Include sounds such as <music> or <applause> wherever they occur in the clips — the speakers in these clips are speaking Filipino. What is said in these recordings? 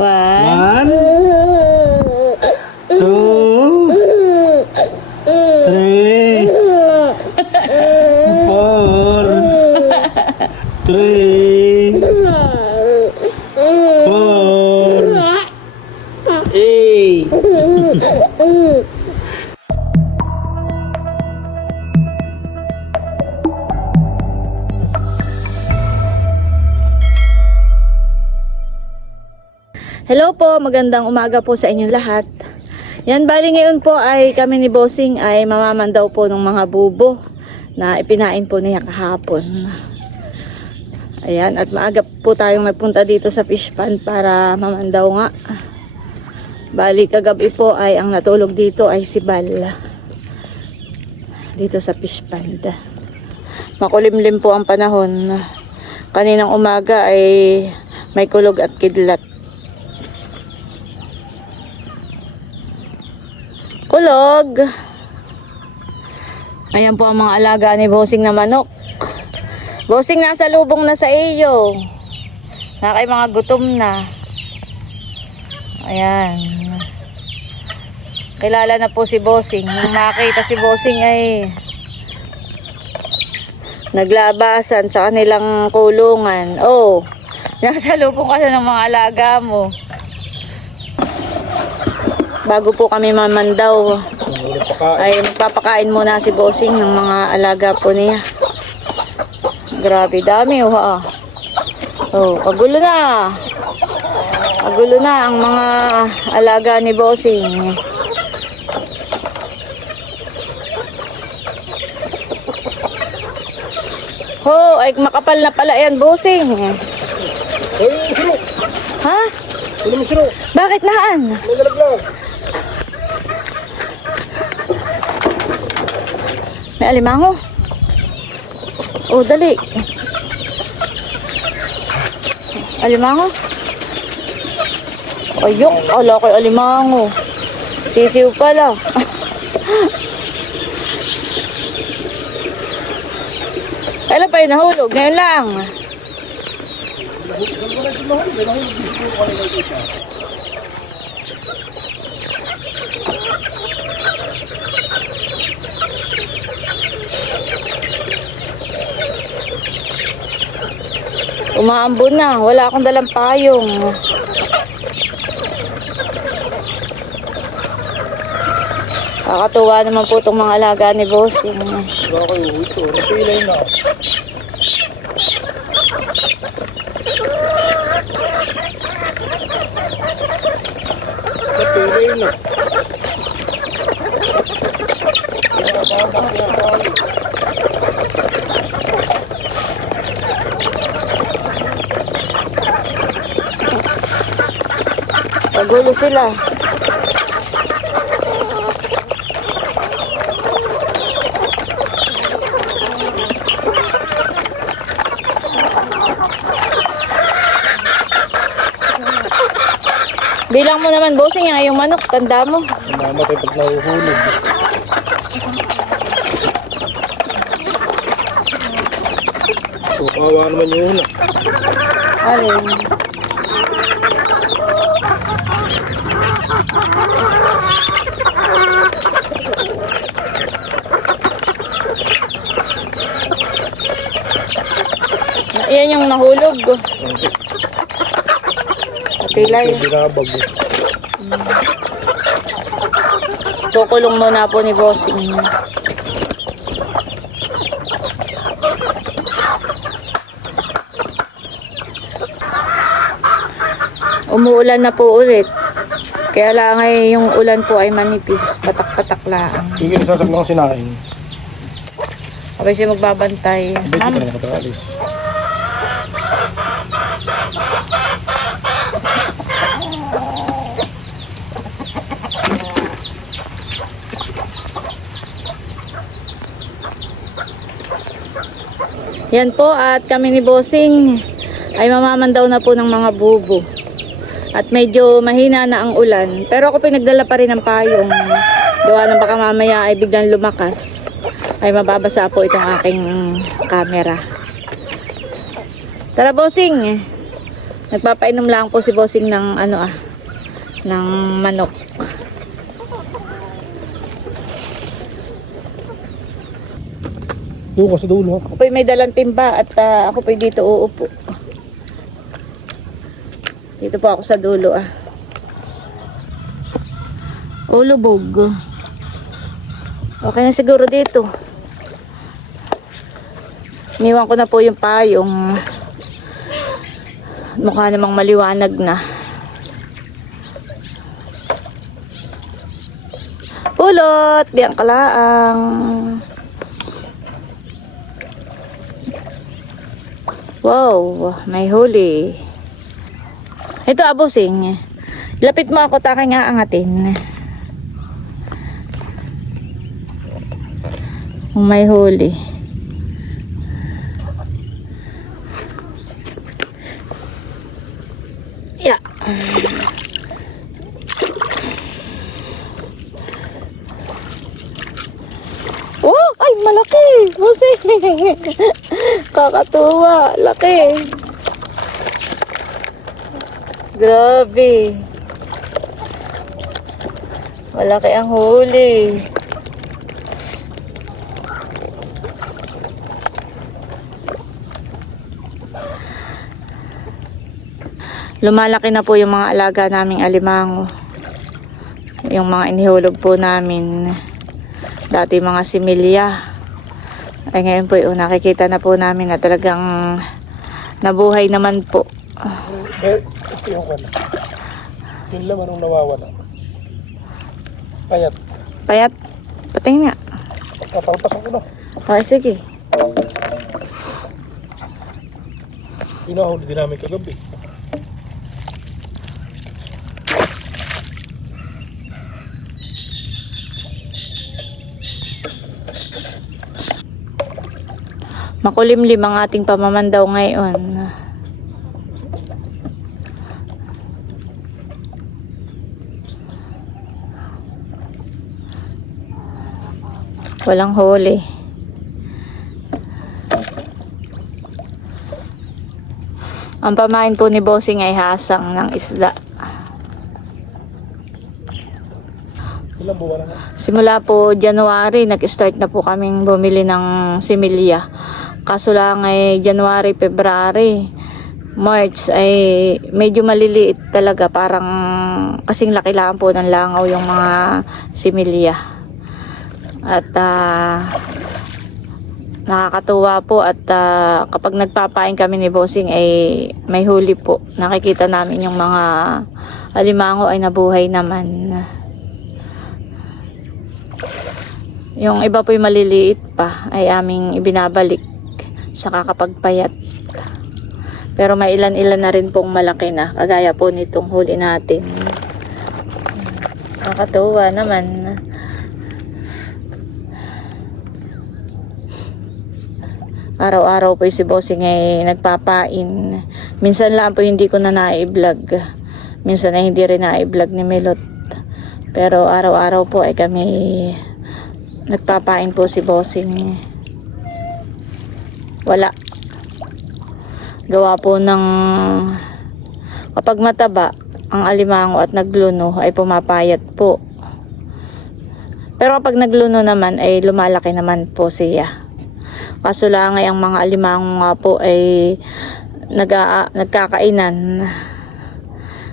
One, One, two, magandang umaga po sa inyong lahat. Yan, bali ngayon po ay kami ni Bossing ay mamamandaw po ng mga bubo na ipinain po niya kahapon. Ayan, at maaga po tayong nagpunta dito sa fish pond para mamandaw nga. Bali kagabi po ay ang natulog dito ay si Bal. Dito sa fish pond. Makulimlim po ang panahon. Kaninang umaga ay may kulog at kidlat. Kulog. Ayan po ang mga alaga ni Bossing na manok. Bossing nasa lubong na sa iyo. Na kay mga gutom na. Ayan. Kilala na po si Bossing. Nung makita si Bossing ay naglabasan sa kanilang kulungan. Oh, <laughs> nasa lubong ka na ng mga alaga mo. Bago po kami mamandaw, ay magpapakain muna si Bossing ng mga alaga po niya. Grabe, dami oh ha. Oh, pagulo na. Pagulo na ang mga alaga ni Bossing. Ho, ay makapal na pala yan, Bossing. Ay, siro! Ha? Siro? Bakit naan? Nagalaglag! May alimango. Oh, dali. Alimango. Ayok, ala ko'y alimango. Sisiw pala. <laughs> Kailan pa yung nahulog? Ngayon lang. Umaambon na. Wala akong dalang payong. Kakatuwa naman po itong mga alaga ni Bossing. Wala kayo, ito. Napilay na. Napilay na. Pagulo sila. Bilang mo naman, bossing, yung yung manok, tanda mo. Mamatay pag nahuhulog. So, kawawa naman yung una. Alin? Yan yung nahulog. Patilay. Binabag. Kukulong muna po ni Bossing. Umuulan na po ulit. Kaya lang ay yung ulan po ay manipis, patak-patak lang. Sige, nasasag lang sinain. Kapag siya magbabantay. Hindi Ma'am, ka na nakatalis. Yan po at kami ni Bossing ay mamamandaw na po ng mga bubo. At medyo mahina na ang ulan. Pero ako pinagdala pa rin ng payong. Gawa na baka mamaya ay biglang lumakas. Ay mababasa po itong aking camera. Tara Bossing. Nagpapainom lang po si Bossing ng ano ah, ng manok. Doon ka sa dulo. Ako po'y may dalang timba at ah, ako po'y dito uupo. Dito po ako sa dulo ah. Ulubog. Okay na siguro dito. Iniwan ko na po yung payong. Mukha namang maliwanag na. Pulot! Biyang kalaang. Wow, may huli. Ito abusing. Lapit mo ako taka nga angatin. Kung may huli. Yeah. Oh, ay malaki. Busing. <laughs> Kakatuwa. Laki. Grabe. Malaki ang huli. Lumalaki na po yung mga alaga naming alimango. Yung mga inihulog po namin. Dati mga similya. Ay ngayon po yung nakikita na po namin na talagang nabuhay naman po. Eh, ito yung kan. Yung laman nung nawawala. Payat. Payat, patingin nga. Kapalpasan ko na. Okay, sige. Pinahuli din namin kagabi. Makulimlim ang ating pamamandaw ngayon. Walang huli. Ang pamain po ni Bossing ay hasang ng isda. Simula po January, nag-start na po kaming bumili ng similya. Kaso lang ay January, February, March ay medyo maliliit talaga. Parang kasing laki lang po ng langaw yung mga similya. At ah, nakakatuwa po at ah, kapag nagpapain kami ni Bossing ay may huli po. Nakikita namin yung mga alimango ay nabuhay naman. Yung iba po'y maliliit pa ay aming ibinabalik sa kakapagpayat. Pero may ilan-ilan na rin pong malaki na, kagaya po nitong huli natin. Nakakatuwa naman. Araw-araw po si Bossing ay nagpapain. Minsan lang po hindi ko na na-vlog. Minsan ay hindi rin na-vlog ni Melot. Pero araw-araw po ay kami Nagpapain po si Bossing. Wala. Gawa po ng kapag mataba ang alimango at nagluno ay pumapayat po. Pero kapag nagluno naman ay lumalaki naman po siya. Kaso lang ay ang mga alimango nga po ay nag nagkakainan.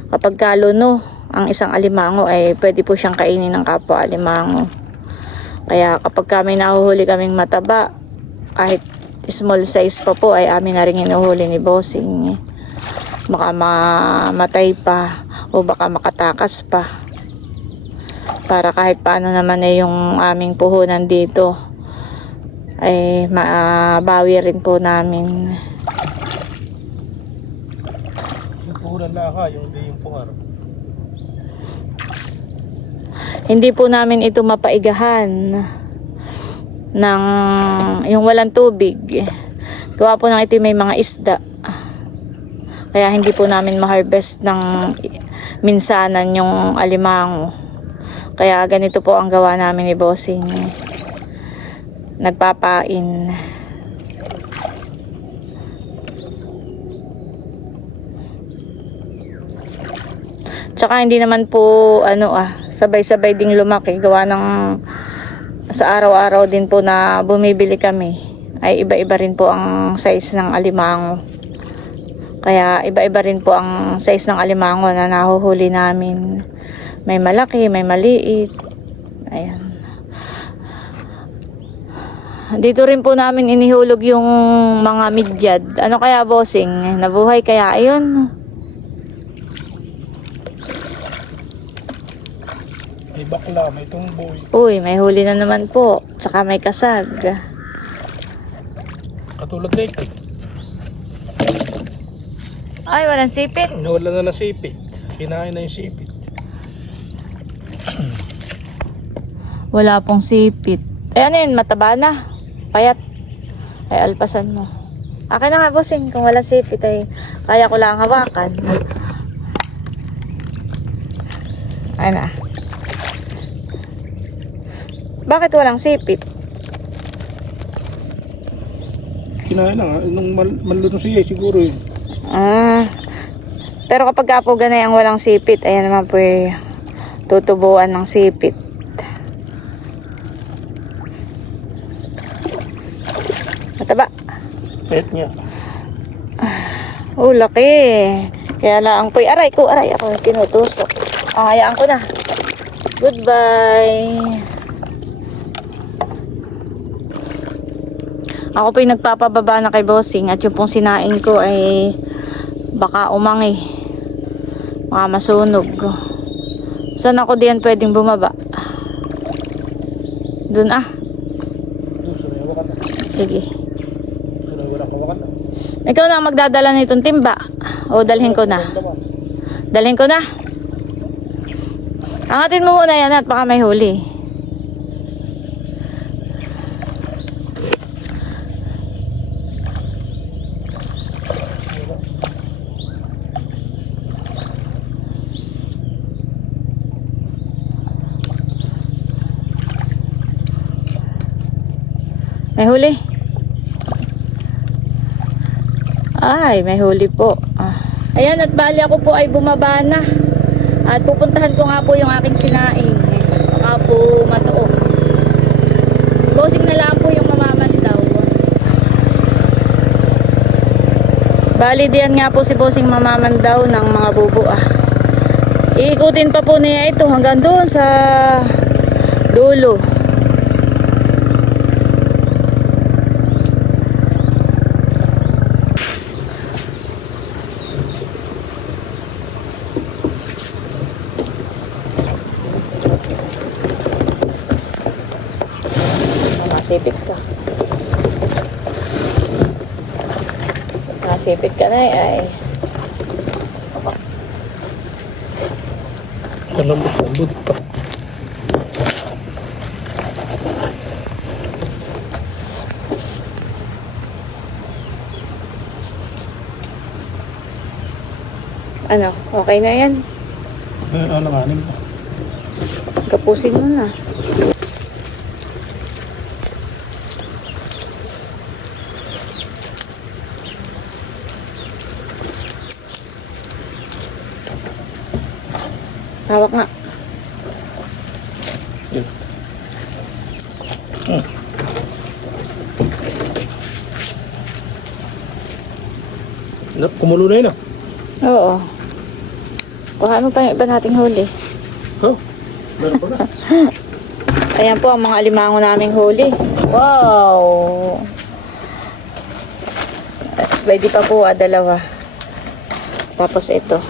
Kapag kaluno ang isang alimango ay pwede po siyang kainin ng kapwa alimango. Kaya kapag kami nahuhuli kaming mataba, kahit small size pa po ay amin na rin hinuhuli ni Bossing. Baka mamatay pa o baka makatakas pa. Para kahit paano naman ay yung aming puhunan dito ay mabawi rin po namin. Yung puhunan na ka, yung hindi yung puhar. Hindi po namin ito mapaigahan ng yung walang tubig. Gawa po ng ito may mga isda. Kaya hindi po namin ma-harvest ng minsanan yung alimango. Kaya ganito po ang gawa namin ni Bossing. Nagpapain. Tsaka hindi naman po ano ah, sabay-sabay ding lumaki gawa ng sa araw-araw din po na bumibili kami ay iba-iba rin po ang size ng alimango. Kaya iba-iba rin po ang size ng alimango na nahuhuli namin. May malaki, may maliit. Ayan. Dito rin po namin inihulog yung mga midyad. Ano kaya bossing? Nabuhay kaya ayun? Bakla, may tumboy. Uy, may huli na naman po. Tsaka may kasag. Katulad na ito. Ay, walang sipit. Nawala na ng sipit. Kinain na yung sipit. Wala pong sipit. Eh ano yun, mataba na. Payat. Ay, alpasan mo. Akin na nga, bossing. Kung wala sipit ay kaya ko lang hawakan. Ay na. Bakit walang sipit? Kinain na nga. Nung mal malutong siya siguro yun. Ah. Pero kapag ka po ganay ang walang sipit, ayan naman po eh, tutubuan ng sipit. Mataba. Pet niya. Oh, laki. Kaya lang po, aray ko, aray ako, tinutusok. Ah, hayaan ko na. Goodbye. Ako po yung nagpapababa na kay Bossing at yung pong sinain ko ay baka umangi. Baka masunog. Saan ako diyan pwedeng bumaba? Doon ah. Sige. Ikaw na ang magdadala nitong timba. O dalhin ko na. Dalhin ko na. Angatin mo muna yan at baka may huli. May huli. Ay, may huli po. Ah. Ayan, at bali ako po ay bumaba na. At pupuntahan ko nga po yung aking sinaing. Baka po matuok. Si Bossing na lang po yung mamamandaw. Bali diyan nga po si Bossing mamamandaw ng mga bubo ah. Iikutin pa po niya ito hanggang doon sa dulo. Masipit ka. Masipit ka na eh, ay. Malambot-lambot pa. Ano, okay na yan. Eh, alanganin pa. Kapusin mo na. Hawak nga. Hmm. Na, kumulo na yun ah. Oo. Kuha mo pa yung iba nating huli. Oh, meron pa na. <laughs> Ayan po ang mga alimango naming huli. Wow! Pwede pa po ah, dalawa. Tapos ito.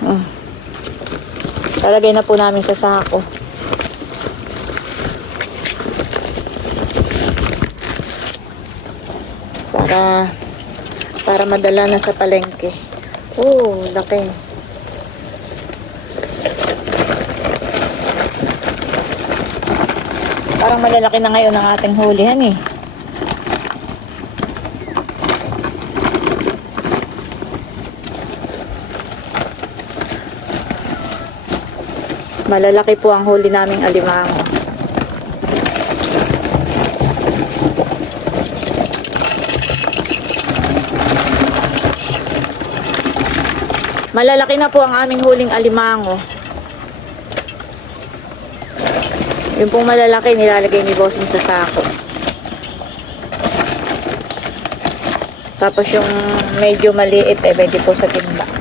Hmm. Talagay na po namin sa sako. Para para madala na sa palengke. Oh, laki. Parang malalaki na ngayon ang ating hulihan eh. Malalaki po ang huli naming alimango. Malalaki na po ang aming huling alimango. Yung pong malalaki, nilalagay ni Bossing sa sako. Tapos yung medyo maliit, eh, pwede po sa timba.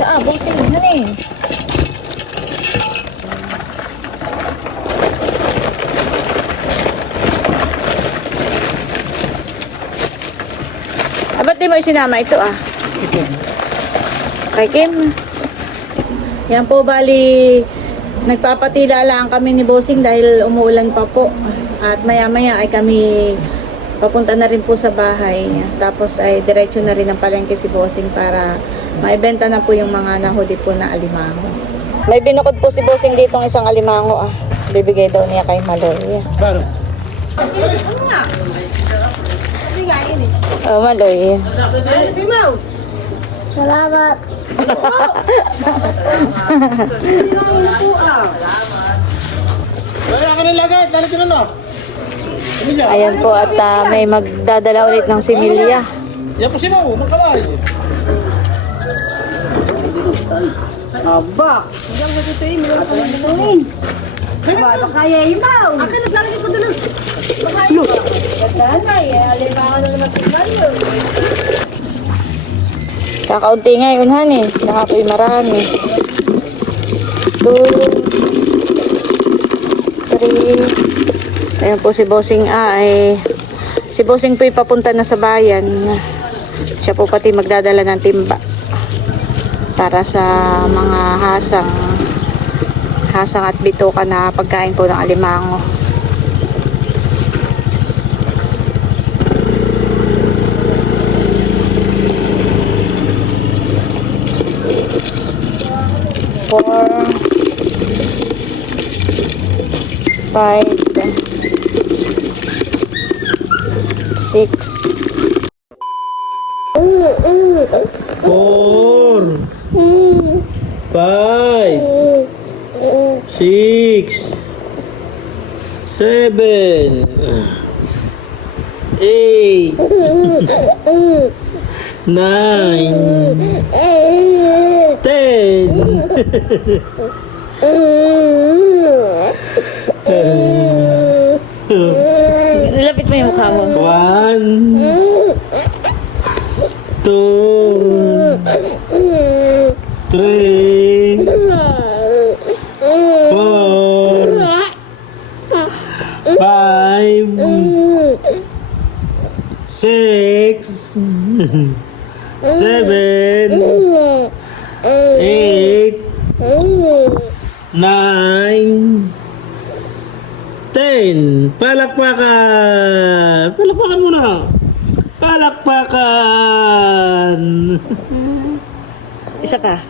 Ah, Bossing, ano eh. Ah, ba't di mo isinama ito ah? Kay Kim. Yan po, bali, nagpapatila lang kami ni Bossing dahil umuulan pa po. At maya-maya ay kami papunta na rin po sa bahay. Tapos ay diretso na rin ang palengke si Bossing para maibenta na po yung mga nahuli po na alimango. May binukod po si Bossing dito ng isang alimango ah. Bibigay daw niya kay Maloy. Paano? Oh, Maloy. Salamat. Kaya ka ng lagay, dali ka na no. Emilia, Ayan po at ah, may magdadala ulit ng similya. yan po si Mau, magkalay. Aba! Diyan ko dito yun, meron kang butuin. Aba, kaya imaw. Akin, naglalagay ko doon. Baka imaw. Ganda eh. Alimangan na naman tingnan yun. Kakaunti nga yun, han eh. Nakapoy marami. Two, three. Ayan po si Bossing A ay si Bossing po'y papunta na sa bayan. Siya po pati magdadala ng timba para sa mga hasang hasang at bituka na pagkain po ng alimango. four, five, six, Four. Five. Six. Seven. Eight. Nine. Ten. Lapit mo yung mukha mo. One. Two. Three. Four. Five. Six. Seven. Eight. Nine. Ten. Palakpakan. Palakpakan muna. Palakpakan. Isa pa.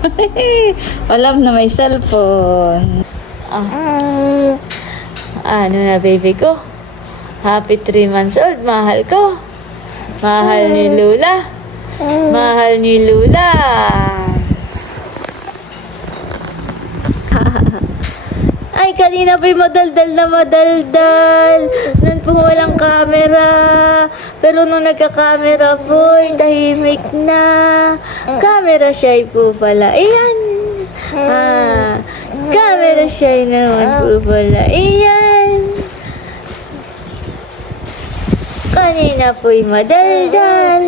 <laughs> alam na may cellphone. Ah, ano na baby ko? Happy 3 months old, mahal ko. Mahal ni Lula. Mahal ni Lula. <laughs> Ay, kanina pa'y madaldal na madaldal. Nun po walang camera. Pero nung nagka-camera po, tahimik na. Camera shy po pala. Ayan. Ah, camera shy naman po pala. Ayan. Kanina po'y madaldal.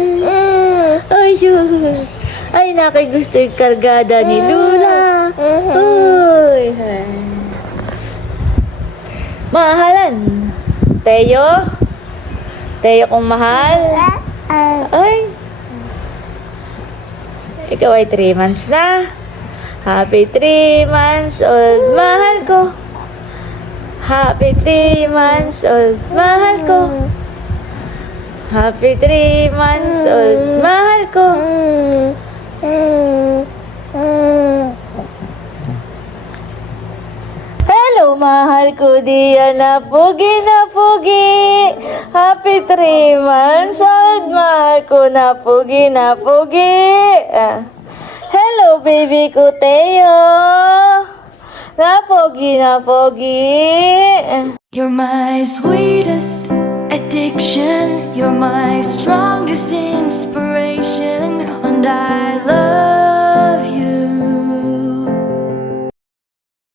Ay, sure. Ay, nakay gusto yung kargada ni Lula. Uy. Mahalan. Teo? Teo kong mahal? Ay. Ikaw ay 3 months na. Happy 3 months old. Mahal ko. Happy 3 months old. Mahal ko. Happy 3 months old. Mahal ko. Mahal ko diyan na pugi na pugi. Happy three months old, mahal ko na pugi na pugi. Ah. Hello, baby ko, Teo. Na pogi na pogi. You're my sweetest addiction. You're my strongest inspiration.